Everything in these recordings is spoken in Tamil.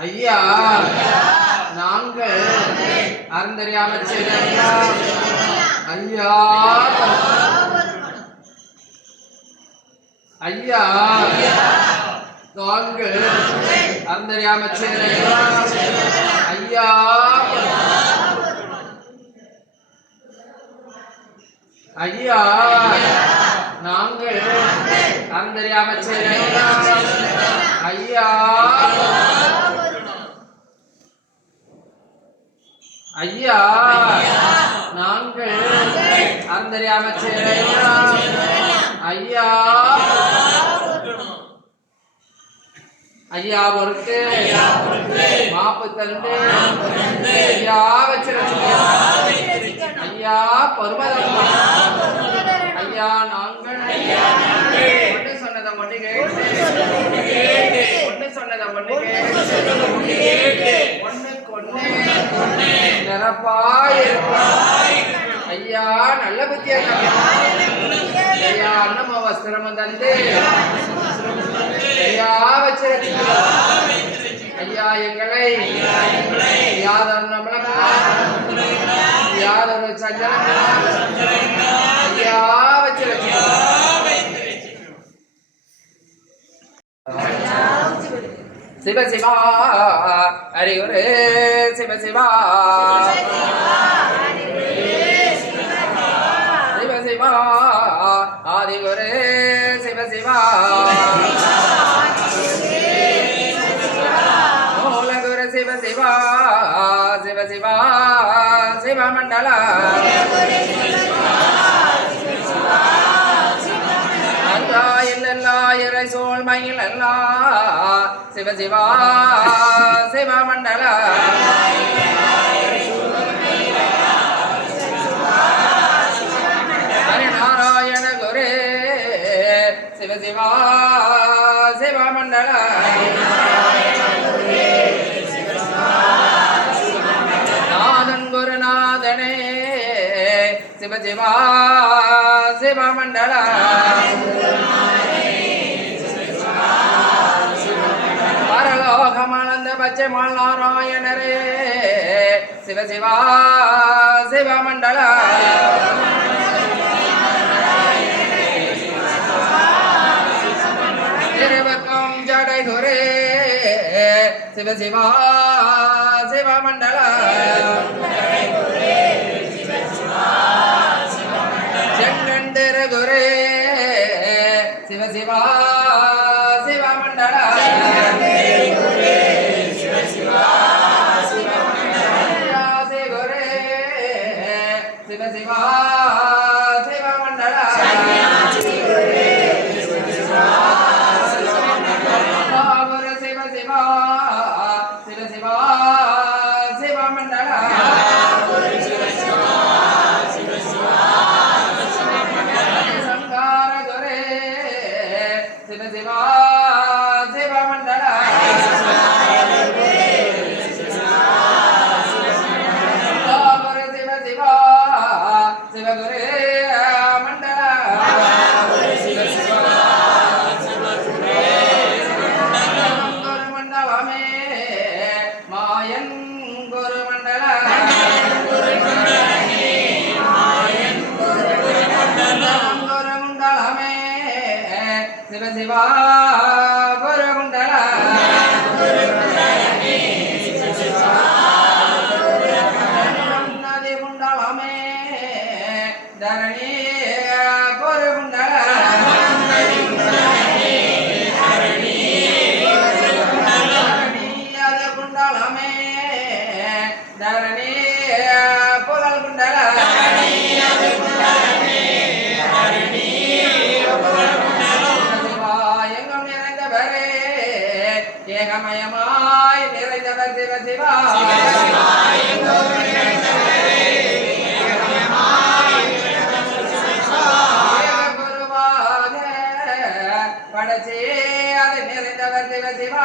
ஐயா நாங்கள் அந்தரியாமச்சிறை ஐயா. ஐயா. நாங்கள் அந்தரியாமச்சிறை ஐயா. ஐயா. நாங்கள் அந்தரியாமச்சிறை ஐயா. ஐயா நாங்கள் அந்தரியாமச்சிறை ஐயா. ஐயா. பொறுத்து மாப்பு தந்து ஐயா வச்சிருக்கோம் ஐயா பருவதம்மா ஐயா நாங்கள். ஒன்று சொன்னதை மட்டும் கேட்டு. ஒன்று சொன்னதை மட்டும் கேட்டு. நிரப்பாய் ஐயா நல்ல புத்தியா ஐயா அன்னம்மா வஸ்திரம் தந்து. ஐயா வச்சிருக்கோம் ஐயா எங்களை யாதொரு நம்மளுக்கு யாதொரு சஞ்சலம் ஐயா வச்சிருக்கோம் சிவ சிவா ஹரி ஒரு சிவ சிவா. சிவ சிவா ஆதி ஒரு சிவ சிவா. மூலகுரு சிவ சிவா சிவ சிவா சிவ மண்டல அல்லா இறை சோழ் மயில் சிவ சிவா சிவ மண்டல. ஹரி நாராயண சிவ சிவா சிவமண்டல நாதன் குருநாதனே சிவ சிவா சிவ பரலோகமானந்த பச்சை மால் நாராயணரே சிவ சிவா திருவக்கம் ஜடை சிவசிவா சிவமண்டல. ஏகமயமாய் நிறைந்தவர் சிவ சிவா ஏக அது நிறைந்தவர் சிவ சிவா.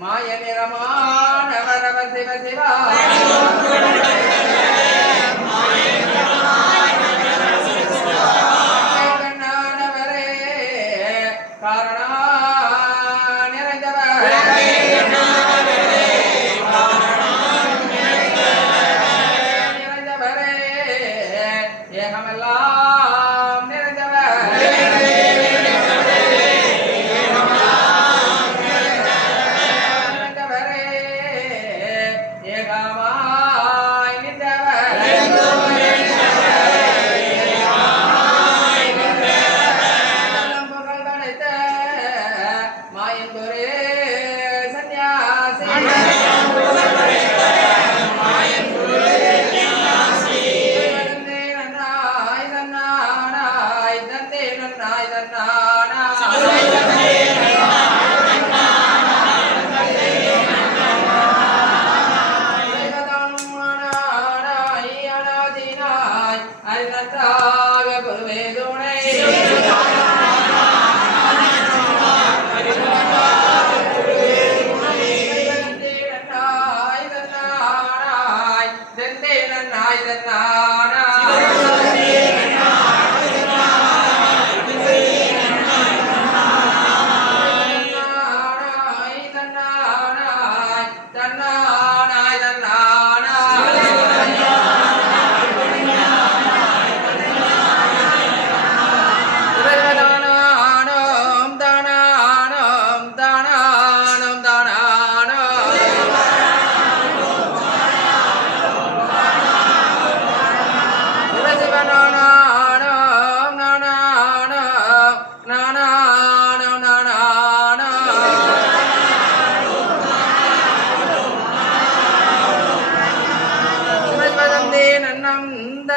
மாய நிறமானவரவ சிவ சிவா. நாய் தன்னானா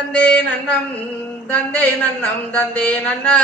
தந்தே நன்னம் தந்தே நன்னம் தந்தே நன்னா